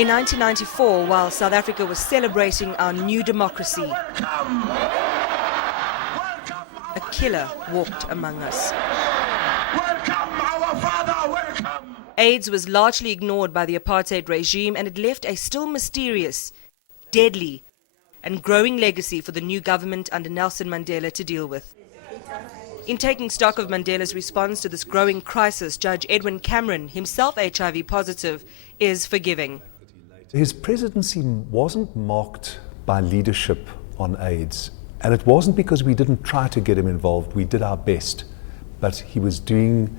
In 1994, while South Africa was celebrating our new democracy, a killer walked among us. Welcome, our father, welcome! AIDS was largely ignored by the apartheid regime, and it left a still mysterious, deadly and growing legacy for the new government under Nelson Mandela to deal with. In taking stock of Mandela's response to this growing crisis, Judge Edwin Cameron, himself HIV positive, is forgiving. His presidency wasn't marked by leadership on AIDS, and it wasn't because we didn't try to get him involved. We did our best, but he was doing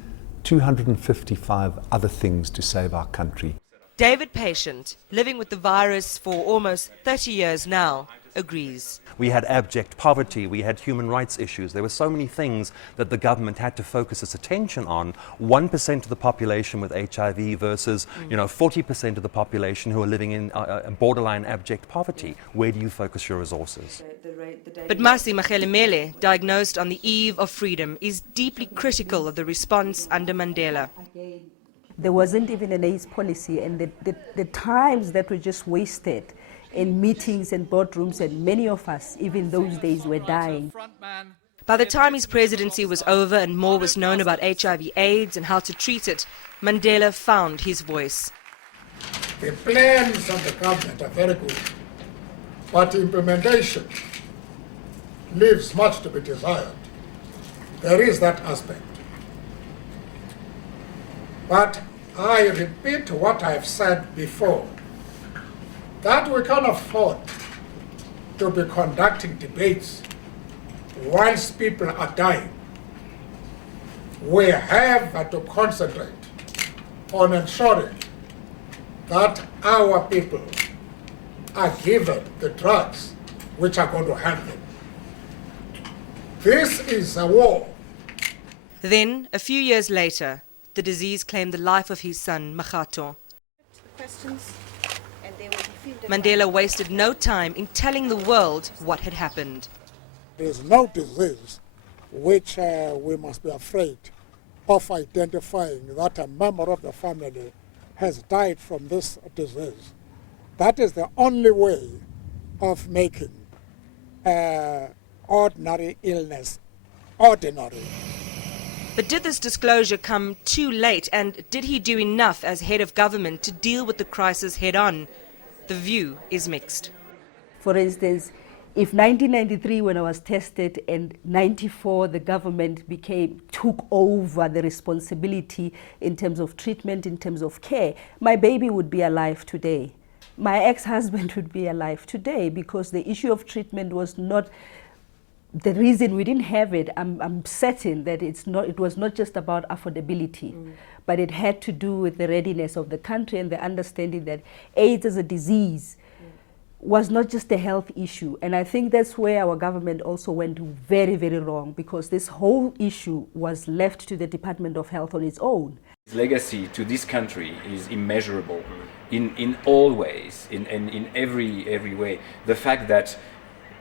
255 other things to save our country. David Patient, living with the virus for almost 30 years now, agrees. We had abject poverty, we had human rights issues. There were so many things that the government had to focus its attention on. 1% of the population with HIV versus 40% of the population who are living in borderline abject poverty. Where do you focus your resources? But Masi Machelemele, diagnosed on the eve of freedom, is deeply critical of the response under Mandela. There wasn't even an AIDS policy, and the times that were just wasted in meetings and boardrooms, and many of us, even those days, were dying. By the time his presidency was over and more was known about HIV/AIDS and how to treat it, Mandela found his voice. The plans of the government are very good, but implementation leaves much to be desired. There is that aspect. But I repeat what I've said before, that we can't afford to be conducting debates whilst people are dying. We have to concentrate on ensuring that our people are given the drugs which are going to help them. This is a war. Then, a few years later, the disease claimed the life of his son, Makgato. Mandela wasted no time in telling the world what had happened. There is no disease which we must be afraid of identifying that a member of the family has died from this disease. That is the only way of making ordinary illness ordinary. But did this disclosure come too late, and did he do enough as head of government to deal with the crisis head-on? The view is mixed. For instance, if 1993 when I was tested and 94 the government took over the responsibility in terms of treatment, in terms of care, my baby would be alive today. My ex-husband would be alive today, because the issue of treatment was not the reason we didn't have it. I'm certain that it was not just about affordability, but it had to do with the readiness of the country and the understanding that AIDS as a disease was not just a health issue. And I think that's where our government also went very, very wrong, because this whole issue was left to the Department of Health on its own. His legacy to this country is immeasurable in all ways, in every way. The fact that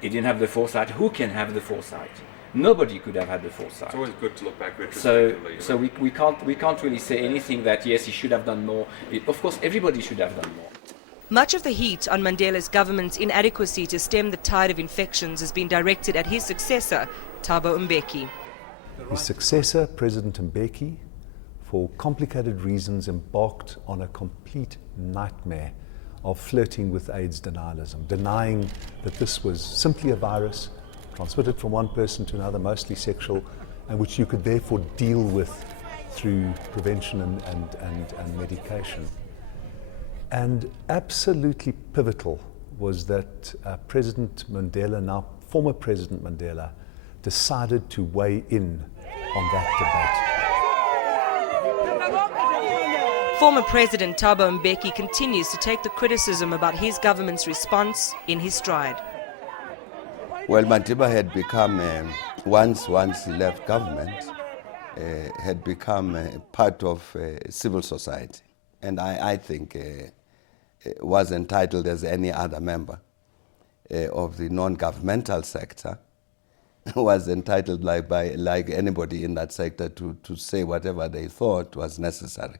he didn't have the foresight. Who can have the foresight? Nobody could have had the foresight. It's always good to look back retrospectively. So we can't really say anything that yes, he should have done more. Of course, everybody should have done more. Much of the heat on Mandela's government's inadequacy to stem the tide of infections has been directed at his successor, Thabo Mbeki. His successor, President Mbeki, for complicated reasons embarked on a complete nightmare of flirting with AIDS denialism, denying that this was simply a virus transmitted from one person to another, mostly sexual, and which you could therefore deal with through prevention and medication. And absolutely pivotal was that President Mandela, now former President Mandela, decided to weigh in on that debate. Former President Thabo Mbeki continues to take the criticism about his government's response in his stride. Well, Mandela had become, once he left government, had become part of civil society. And I think was entitled as any other member of the non-governmental sector, was entitled like anybody in that sector to say whatever they thought was necessary.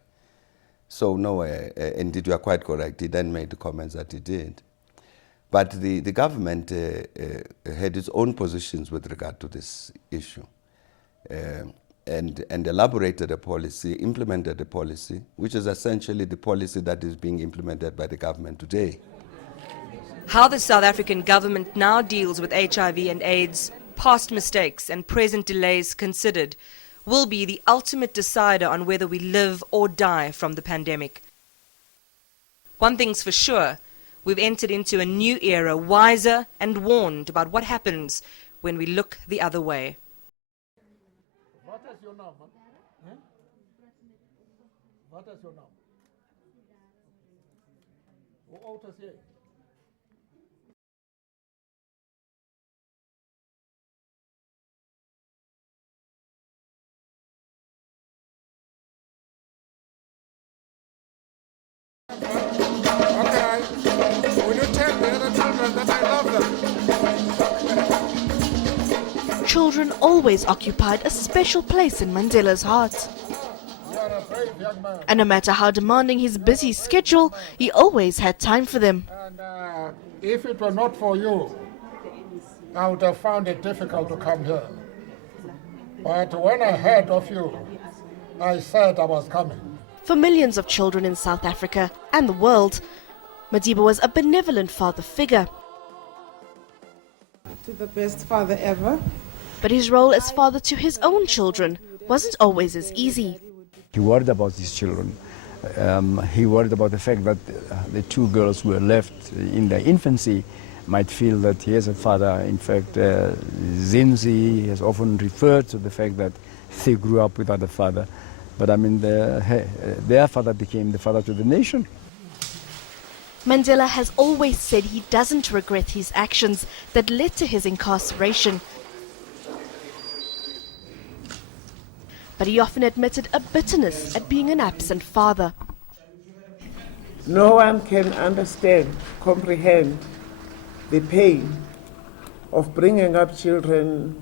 So no, indeed you are quite correct. He then made the comments that he did. But the government had its own positions with regard to this issue and elaborated a policy, implemented a policy, which is essentially the policy that is being implemented by the government today. How the South African government now deals with HIV and AIDS, past mistakes and present delays considered, will be the ultimate decider on whether we live or die from the pandemic. One thing's for sure, we've entered into a new era, wiser and warned about what happens when we look the other way. What is your name? Huh? What is your name? Hoe oud is jy? Okay. Will you tell the other children that I love them? Children always occupied a special place in Mandela's heart. You are a brave young man. And no matter how demanding his busy schedule, he always had time for them. And if it were not for you, I would have found it difficult to come here. But when I heard of you, I said I was coming. For millions of children in South Africa and the world, Madiba was a benevolent father figure. To the best father ever. But his role as father to his own children wasn't always as easy. He worried about his children. He worried about the fact that the two girls who were left in their infancy might feel that he is a father. In fact, Zinzi has often referred to the fact that they grew up without a father. But I mean, their father became the father to the nation. Mandela has always said he doesn't regret his actions that led to his incarceration. But he often admitted a bitterness at being an absent father. No one can understand, comprehend the pain of bringing up children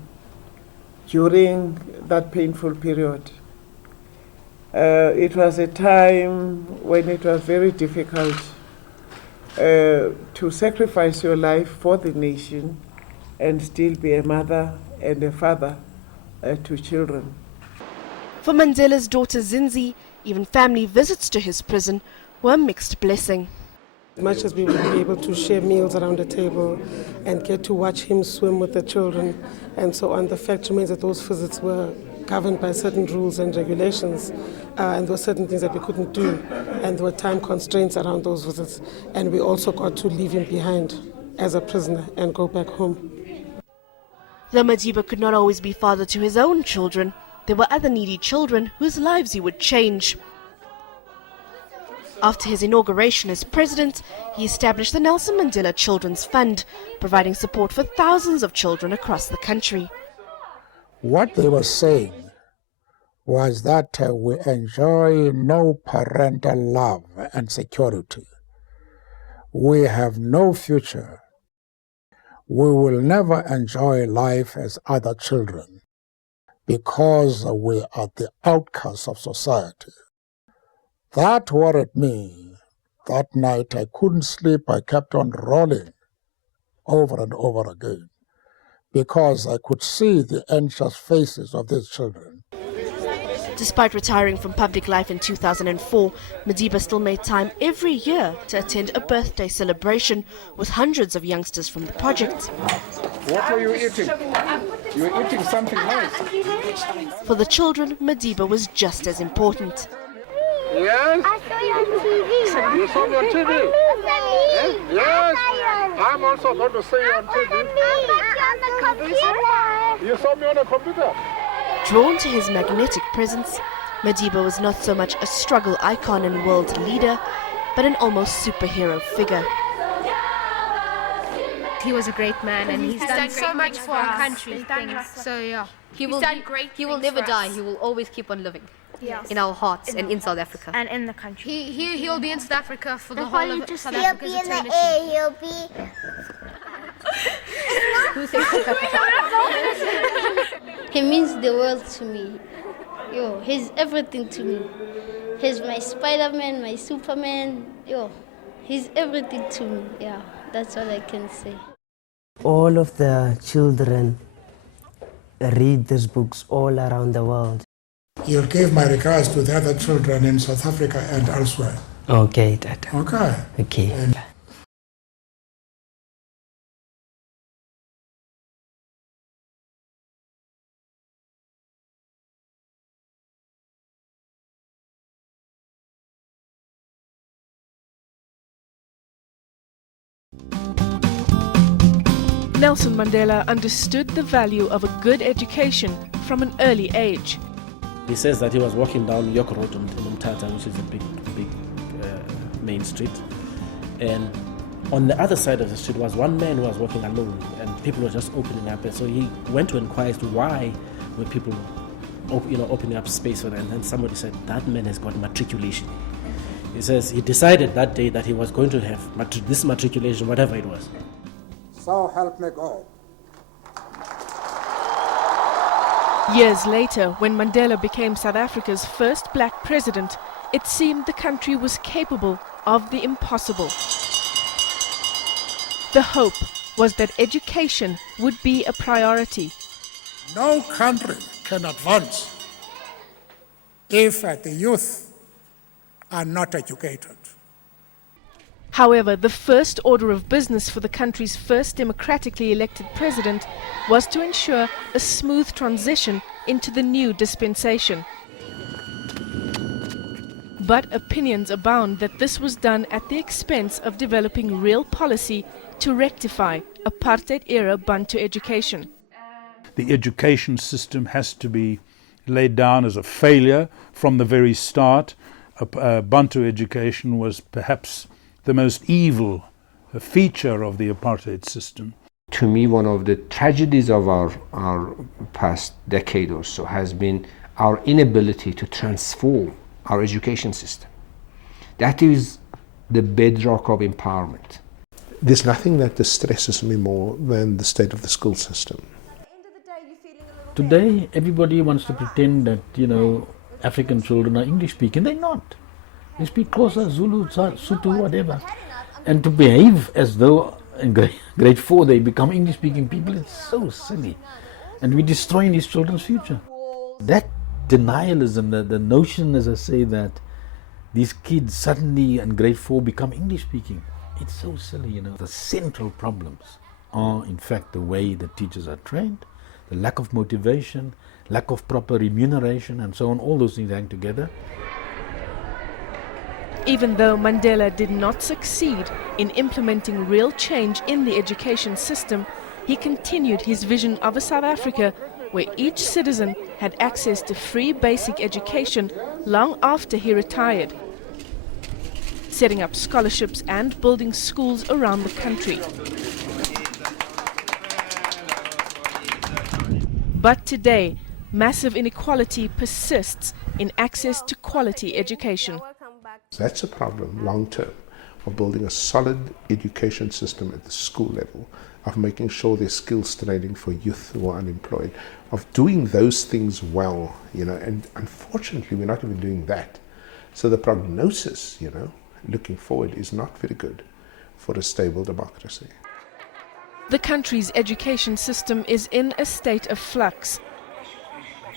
during that painful period. It was a time when it was very difficult to sacrifice your life for the nation and still be a mother and a father to children. For Mandela's daughter Zinzi, even family visits to his prison were a mixed blessing. As much as we would be able to share meals around the table and get to watch him swim with the children and so on, the fact remains that those visits were governed by certain rules and regulations, and there were certain things that we couldn't do, and there were time constraints around those visits, and we also got to leave him behind as a prisoner and go back home. Though Madiba could not always be father to his own children, there were other needy children whose lives he would change. After his inauguration as president, he established the Nelson Mandela Children's Fund, providing support for thousands of children across the country. What they were saying was that we enjoy no parental love and security. We have no future. We will never enjoy life as other children because we are the outcasts of society. That worried me. That night I couldn't sleep. I kept on rolling over and over again, because I could see the anxious faces of these children. Despite retiring from public life in 2004, Madiba still made time every year to attend a birthday celebration with hundreds of youngsters from the project. What were you eating? You were eating something nice. For the children, Madiba was just as important. Yes? I saw you on TV. You saw me on TV? Yes? I'm also going to see you on TV. You saw me on a computer? Drawn to his magnetic presence, Madiba was not so much a struggle icon and world leader, but an almost superhero figure. He was a great man, and he's done so much for our country. So yeah, he will never die. He will always keep on living. Yes. In our hearts and in South Africa. And in the country. He'll be in South Africa for the whole of South Africa's eternity. He'll be in the air, he'll be... He means the world to me. He's everything to me. He's my Spider-Man, my Superman. Yo, he's everything to me. Yeah, that's all I can say. All of the children read these books all around the world. You'll give my regards to the other children in South Africa and elsewhere. Okay, Tata. Okay. Okay. Nelson Mandela understood the value of a good education from an early age. He says that he was walking down York Road in Umtata, which is a big main street. And on the other side of the street was one man who was walking alone, and people were just opening up. And so he went to inquire as to why were people opening up space for that. And then somebody said, that man has got matriculation. He says he decided that day that he was going to have this matriculation, whatever it was. So help me God. Years later, when Mandela became South Africa's first black president, it seemed the country was capable of the impossible. The hope was that education would be a priority. No country can advance if the youth are not educated. However, the first order of business for the country's first democratically elected president was to ensure a smooth transition into the new dispensation. But opinions abound that this was done at the expense of developing real policy to rectify apartheid-era Bantu education. The education system has to be laid down as a failure from the very start. Bantu education was perhaps the most evil feature of the apartheid system. To me, one of the tragedies of our past decade or so has been our inability to transform our education system. That is the bedrock of empowerment. There's nothing that distresses me more than the state of the school system. Today, everybody wants to pretend that, African children are English speaking. They're not. They speak Xhosa, Zulu, Sotho, whatever. And to behave as though in grade 4 they become English speaking people, it's so silly. And we're destroying these children's future. That denialism, the notion, as I say, that these kids suddenly in grade 4 become English speaking, it's so silly, The central problems are, in fact, the way the teachers are trained, the lack of motivation, lack of proper remuneration, and so on. All those things hang together. Even though Mandela did not succeed in implementing real change in the education system, he continued his vision of a South Africa where each citizen had access to free basic education long after he retired, setting up scholarships and building schools around the country. But today, massive inequality persists in access to quality education. That's a problem long term, of building a solid education system at the school level, of making sure there's skills training for youth who are unemployed, of doing those things well, and unfortunately we're not even doing that. So the prognosis, looking forward is not very good for a stable democracy. The country's education system is in a state of flux.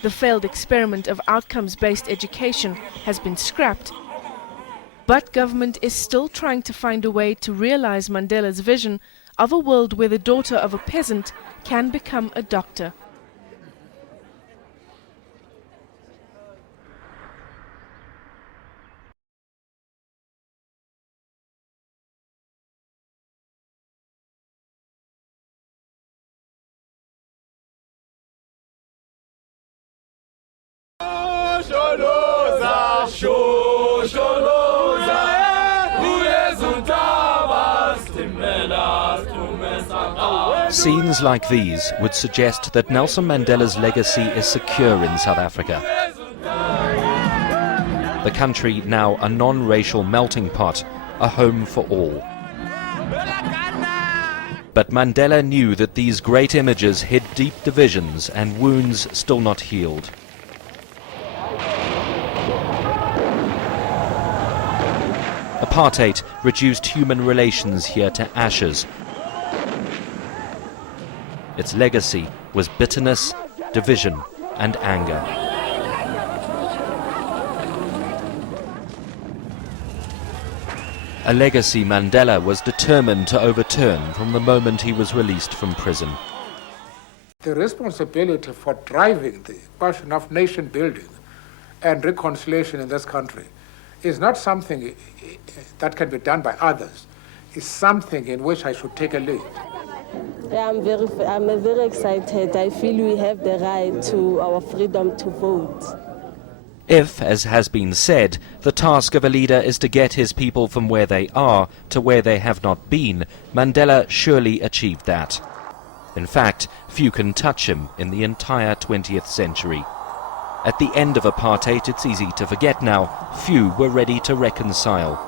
The failed experiment of outcomes-based education has been scrapped, but government is still trying to find a way to realize Mandela's vision of a world where the daughter of a peasant can become a doctor. Scenes like these would suggest that Nelson Mandela's legacy is secure in South Africa. The country now a non-racial melting pot, a home for all. But Mandela knew that these great images hid deep divisions and wounds still not healed. Apartheid reduced human relations here to ashes. Its legacy was bitterness, division, and anger. A legacy Mandela was determined to overturn from the moment he was released from prison. The responsibility for driving the question of nation building and reconciliation in this country is not something that can be done by others. It's something in which I should take a lead. Yeah, I'm very excited. I feel we have the right to our freedom to vote. If, as has been said, the task of a leader is to get his people from where they are to where they have not been, Mandela surely achieved that. In fact, few can touch him in the entire 20th century. At the end of apartheid, it's easy to forget now, few were ready to reconcile.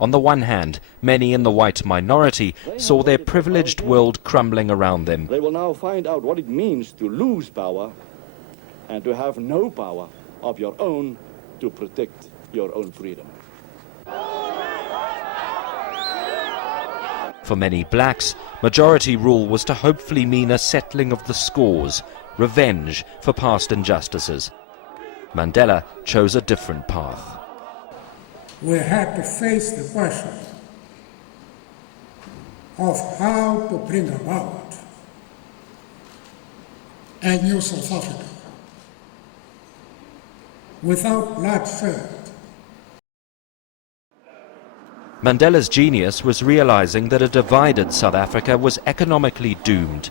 On the one hand, many in the white minority saw their privileged world crumbling around them. They will now find out what it means to lose power and to have no power of your own to protect your own freedom. For many blacks, majority rule was to hopefully mean a settling of the scores, revenge for past injustices. Mandela chose a different path. We had to face the question of how to bring about a new South Africa without bloodshed. Mandela's genius was realizing that a divided South Africa was economically doomed.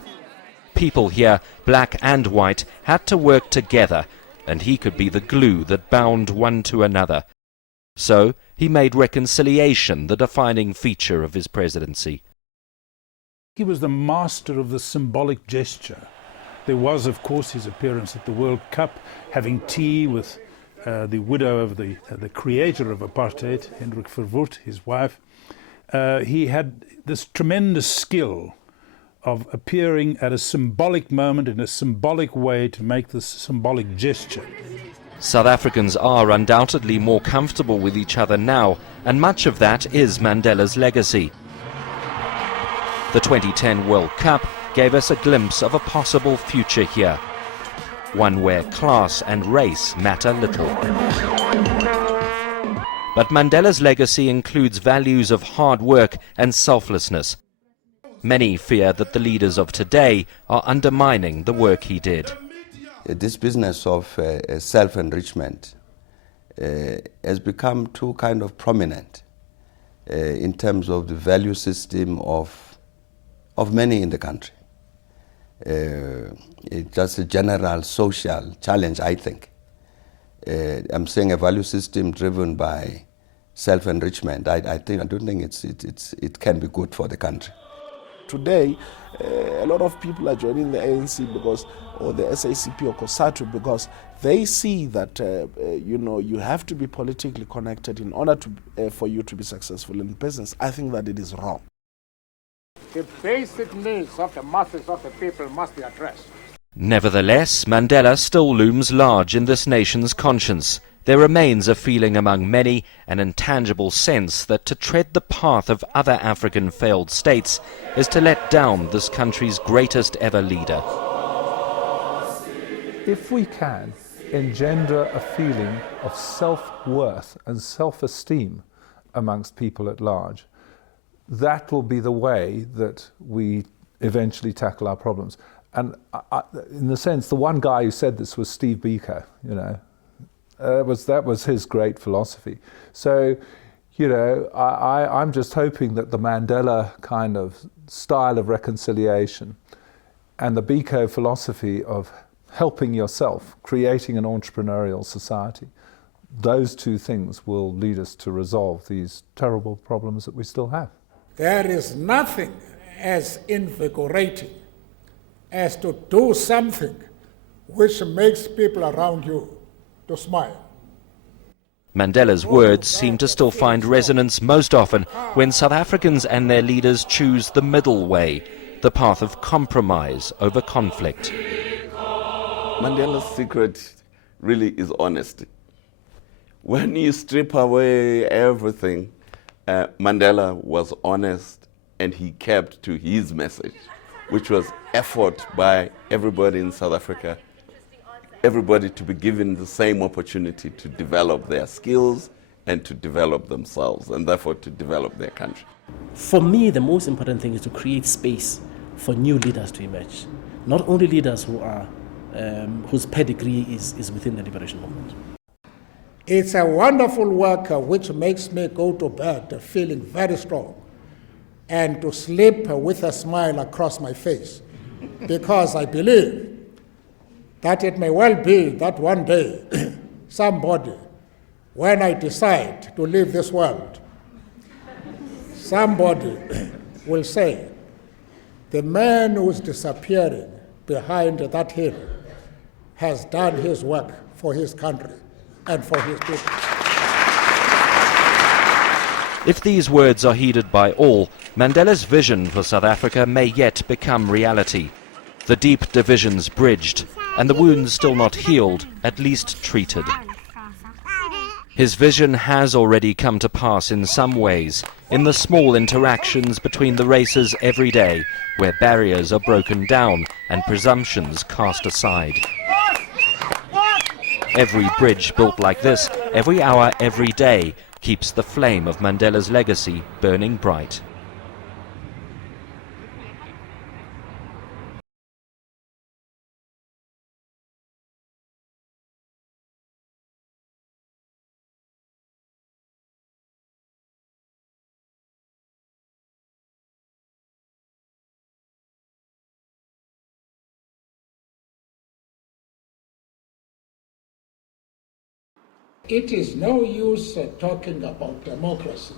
People here, black and white, had to work together, and he could be the glue that bound one to another. So he made reconciliation the defining feature of his presidency. He was the master of the symbolic gesture. There was, of course, his appearance at the World Cup, having tea with the widow of the creator of apartheid, Hendrik Verwoerd, his wife. He had this tremendous skill of appearing at a symbolic moment in a symbolic way to make this symbolic gesture. South Africans are undoubtedly more comfortable with each other now, and much of that is Mandela's legacy. The 2010 World Cup gave us a glimpse of a possible future here, one where class and race matter little. But Mandela's legacy includes values of hard work and selflessness. Many fear that the leaders of today are undermining the work he did. This business of self-enrichment has become too kind of prominent in terms of the value system of many in the country. It's just a general social challenge, I think. I'm saying a value system driven by self-enrichment. I don't think it can be good for the country. Today, a lot of people are joining the ANC or the SACP or COSATU because they see that you have to be politically connected in order for you to be successful in business. I think that it is wrong. The basic needs of the masses of the people must be addressed. Nevertheless, Mandela still looms large in this nation's conscience. There remains a feeling among many, an intangible sense that to tread the path of other African failed states is to let down this country's greatest ever leader. If we can engender a feeling of self-worth and self-esteem amongst people at large, that will be the way that we eventually tackle our problems. And in the sense, the one guy who said this was Steve Biko, that was his great philosophy. So, I'm just hoping that the Mandela kind of style of reconciliation and the Biko philosophy of helping yourself, creating an entrepreneurial society, those two things will lead us to resolve these terrible problems that we still have. There is nothing as invigorating as to do something which makes people around you to smile. Mandela's words seem to still find resonance most often when South Africans and their leaders choose the middle way, the path of compromise over conflict. Mandela's secret really is honesty. When you strip away everything, Mandela was honest and he kept to his message, which was effort by everybody in South Africa, everybody to be given the same opportunity to develop their skills and to develop themselves, and therefore to develop their country. For me, the most important thing is to create space for new leaders to emerge. Not only leaders who are whose pedigree is within the liberation movement. It's a wonderful work which makes me go to bed feeling very strong and to sleep with a smile across my face, because I believe that it may well be that one day somebody, when I decide to leave this world, somebody will say, the man who's disappearing behind that hill has done his work for his country and for his people. If these words are heeded by all, Mandela's vision for South Africa may yet become reality. The deep divisions bridged, and the wounds still not healed, at least treated. His vision has already come to pass in some ways, in the small interactions between the races every day, where barriers are broken down and presumptions cast aside. Every bridge built like this, every hour, every day, keeps the flame of Mandela's legacy burning bright. It is no use talking about democracy,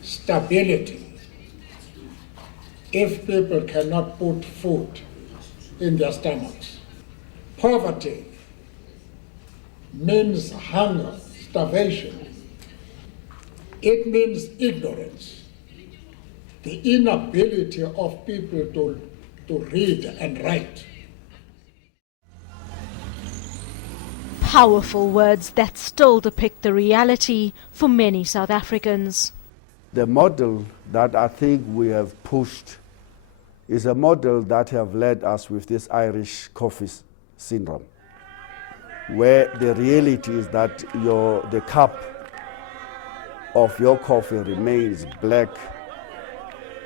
stability, if people cannot put food in their stomachs. Poverty means hunger, starvation. It means ignorance, the inability of people to read and write. Powerful words that still depict the reality for many South Africans. The model that I think we have pushed is a model that have led us with this Irish coffee syndrome, where the reality is that the cup of your coffee remains black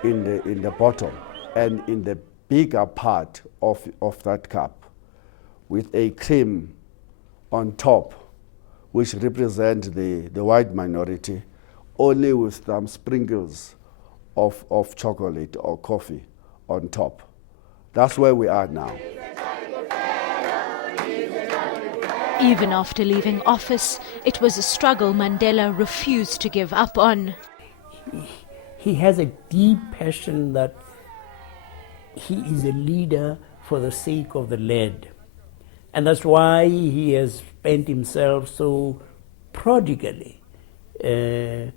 in the bottom, and in the bigger part of that cup with a cream on top, which represent the white minority, only with some sprinkles of chocolate or coffee on top. That's where we are now. Even after leaving office, it was a struggle Mandela refused to give up on. He has a deep passion that he is a leader for the sake of the land. And that's why he has spent himself so prodigally. I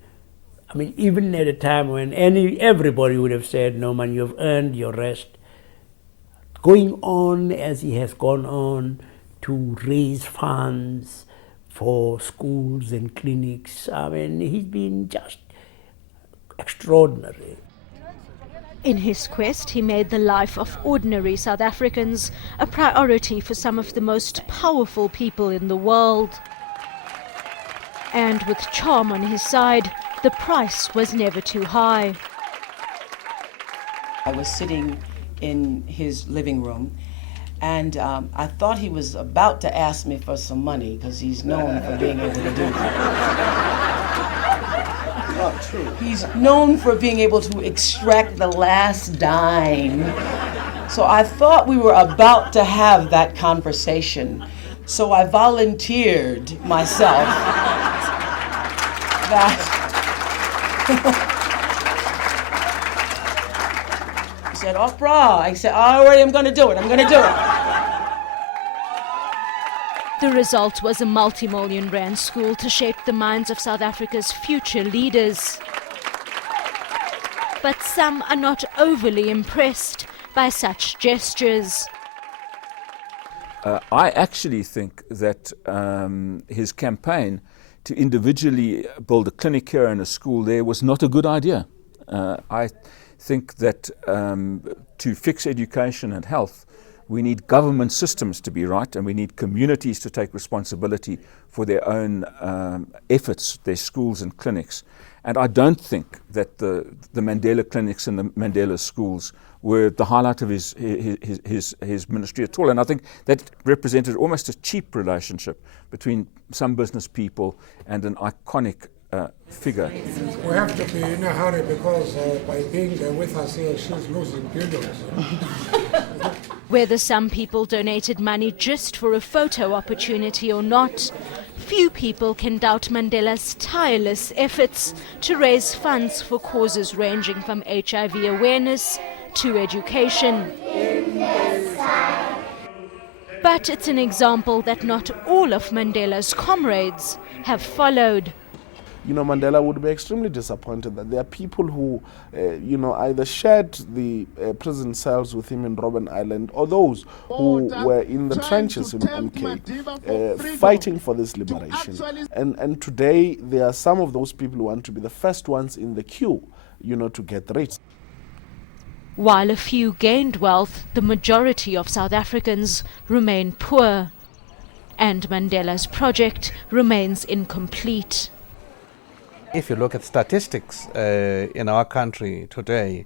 mean, even at a time when everybody would have said, no man, you've earned your rest. Going on as he has gone on to raise funds for schools and clinics. I mean, he's been just extraordinary. In his quest, he made the life of ordinary South Africans a priority for some of the most powerful people in the world. And with charm on his side, the price was never too high. I was sitting in his living room, and I thought he was about to ask me for some money, because he's known for being able to do that. Not true. He's known for being able to extract the last dime. So I thought we were about to have that conversation. So I volunteered myself that he said, opera. I said, all right, I'm going to do it. I'm going to do it. The result was a multi-million rand school to shape the minds of South Africa's future leaders. But some are not overly impressed by such gestures. I actually think that his campaign to individually build a clinic here and a school there was not a good idea. I think that to fix education and health, we need government systems to be right, and we need communities to take responsibility for their own efforts, their schools and clinics. And I don't think that the Mandela clinics and the Mandela schools were the highlight of his ministry at all. And I think that represented almost a cheap relationship between some business people and an iconic figure. We have to be in a hurry because by being there with us here, she's losing billions. Whether some people donated money just for a photo opportunity or not, few people can doubt Mandela's tireless efforts to raise funds for causes ranging from HIV awareness to education. But it's an example that not all of Mandela's comrades have followed. You know, Mandela would be extremely disappointed that there are people who, either shared the prison cells with him in Robben Island, or those who were in the trenches in eNCA fighting for this liberation. And today, there are some of those people who want to be the first ones in the queue, to get rich. While a few gained wealth, the majority of South Africans remain poor, and Mandela's project remains incomplete. If you look at statistics in our country today,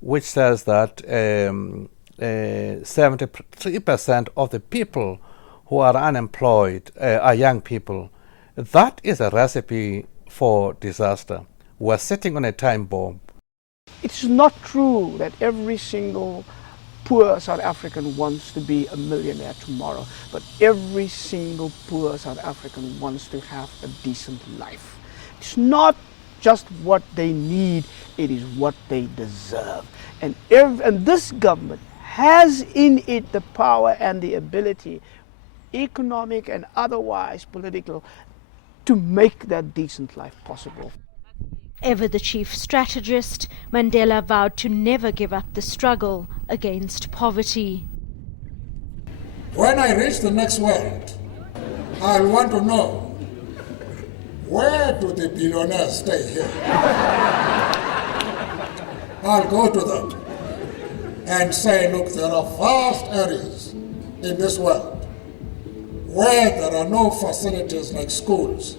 which says that 73% of the people who are unemployed are young people, that is a recipe for disaster. We're sitting on a time bomb. It's not true that every single poor South African wants to be a millionaire tomorrow, but every single poor South African wants to have a decent life. It's not just what they need, it is what they deserve. And this government has in it the power and the ability, economic and otherwise political, to make that decent life possible. Ever the chief strategist, Mandela vowed to never give up the struggle against poverty. When I reach the next world, I'll want to know, where do the billionaires stay here? I'll go to them and say, look, there are vast areas in this world where there are no facilities like schools,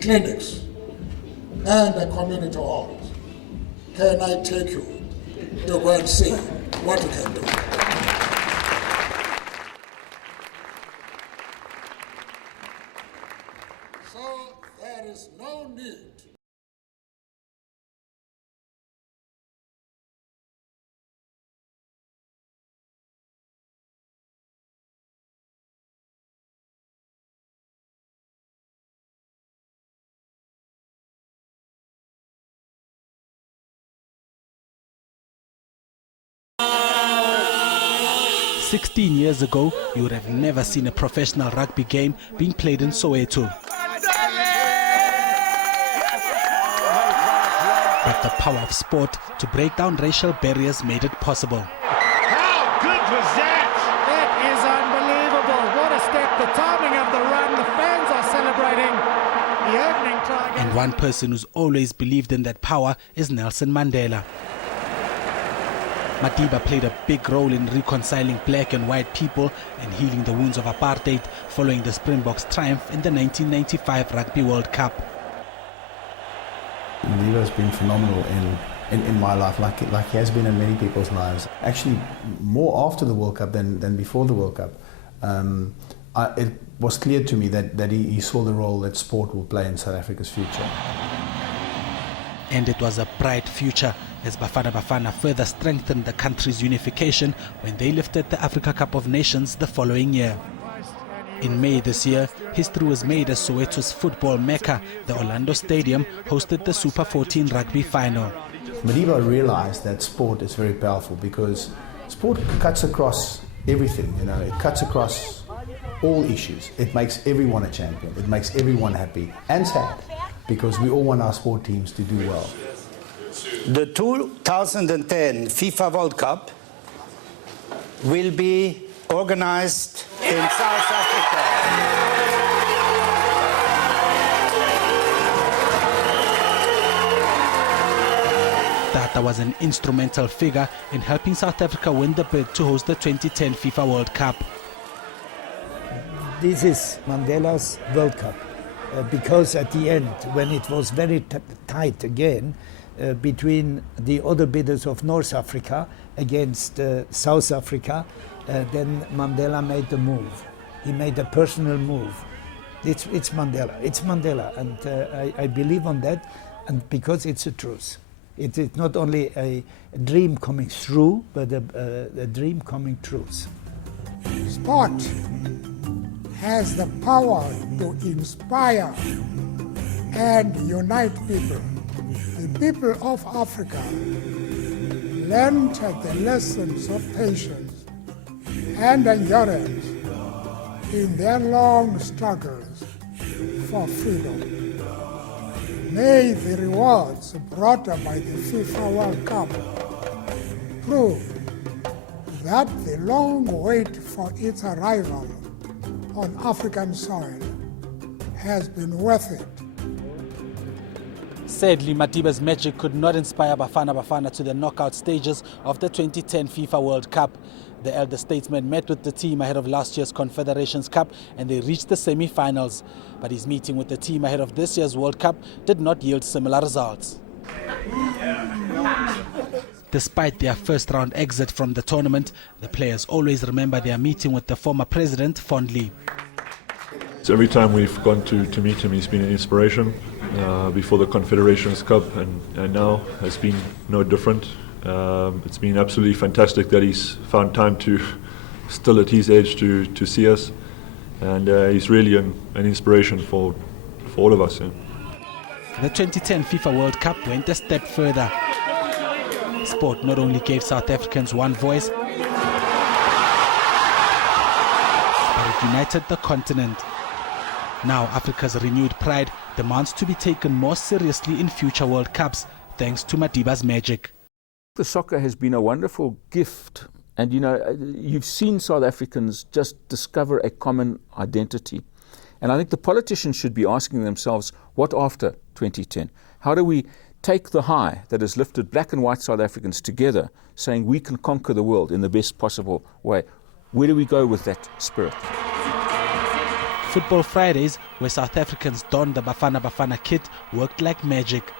clinics, and the community halls. Can I take you to go and see what you can do? So there is no need . "16 years ago, you would have never seen a professional rugby game being played in Soweto. But the power of sport to break down racial barriers made it possible. How good was that? That is unbelievable. What a step. The timing of the run. The fans are celebrating. The opening try. And one person who's always believed in that power is Nelson Mandela. Madiba played a big role in reconciling black and white people and healing the wounds of apartheid following the Springboks' triumph in the 1995 Rugby World Cup. Madiba has been phenomenal in my life, like he has been in many people's lives. Actually, more after the World Cup than before the World Cup. It was clear to me that he saw the role that sport will play in South Africa's future. And it was a bright future as Bafana Bafana further strengthened the country's unification when they lifted the Africa Cup of Nations the following year. In May this year, history was made as Soweto's football mecca. The Orlando Stadium hosted the Super 14 rugby final. Madiba realized that sport is very powerful because sport cuts across everything, it cuts across all issues. It makes everyone a champion. It makes everyone happy and sad because we all want our sport teams to do well. The 2010 FIFA World Cup will be organized in South Africa. Matata was an instrumental figure in helping South Africa win the bid to host the 2010 FIFA World Cup. This is Mandela's World Cup because at the end, when it was very tight again between the other bidders of North Africa against South Africa, then Mandela made the move. He made a personal move. It's Mandela. It's Mandela, and I believe on that, and because it's a truth. It's not only a dream coming through, but a dream coming true. Sport has the power to inspire and unite people. The people of Africa learned the lessons of patience and endurance in their long struggles for freedom. May the rewards brought by the FIFA World Cup prove that the long wait for its arrival on African soil has been worth it. Sadly, Madiba's magic could not inspire Bafana Bafana to the knockout stages of the 2010 FIFA World Cup. The elder statesman met with the team ahead of last year's Confederations Cup and they reached the semi-finals. But his meeting with the team ahead of this year's World Cup did not yield similar results. Despite their first-round exit from the tournament, the players always remember their meeting with the former president fondly. So every time we've gone to meet him, he's been an inspiration. Before the Confederations Cup and now has been no different. It's been absolutely fantastic that he's found time to, still at his age, to see us. And he's really an inspiration for all of us. Yeah. The 2010 FIFA World Cup went a step further. Sport not only gave South Africans one voice, but it united the continent. Now Africa's renewed pride demands to be taken more seriously in future World Cups, thanks to Madiba's magic. The soccer has been a wonderful gift, and you've seen South Africans just discover a common identity. And I think the politicians should be asking themselves, what after 2010? How do we take the high that has lifted black and white South Africans together, saying we can conquer the world in the best possible way? Where do we go with that spirit? Football Fridays, where South Africans donned the Bafana Bafana kit, worked like magic.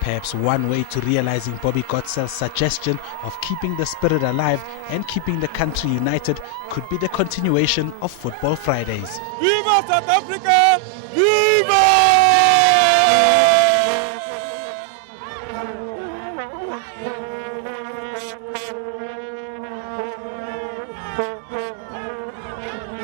Perhaps one way to realizing Bobby Gotzel's suggestion of keeping the spirit alive and keeping the country united could be the continuation of Football Fridays. Viva South Africa! Viva!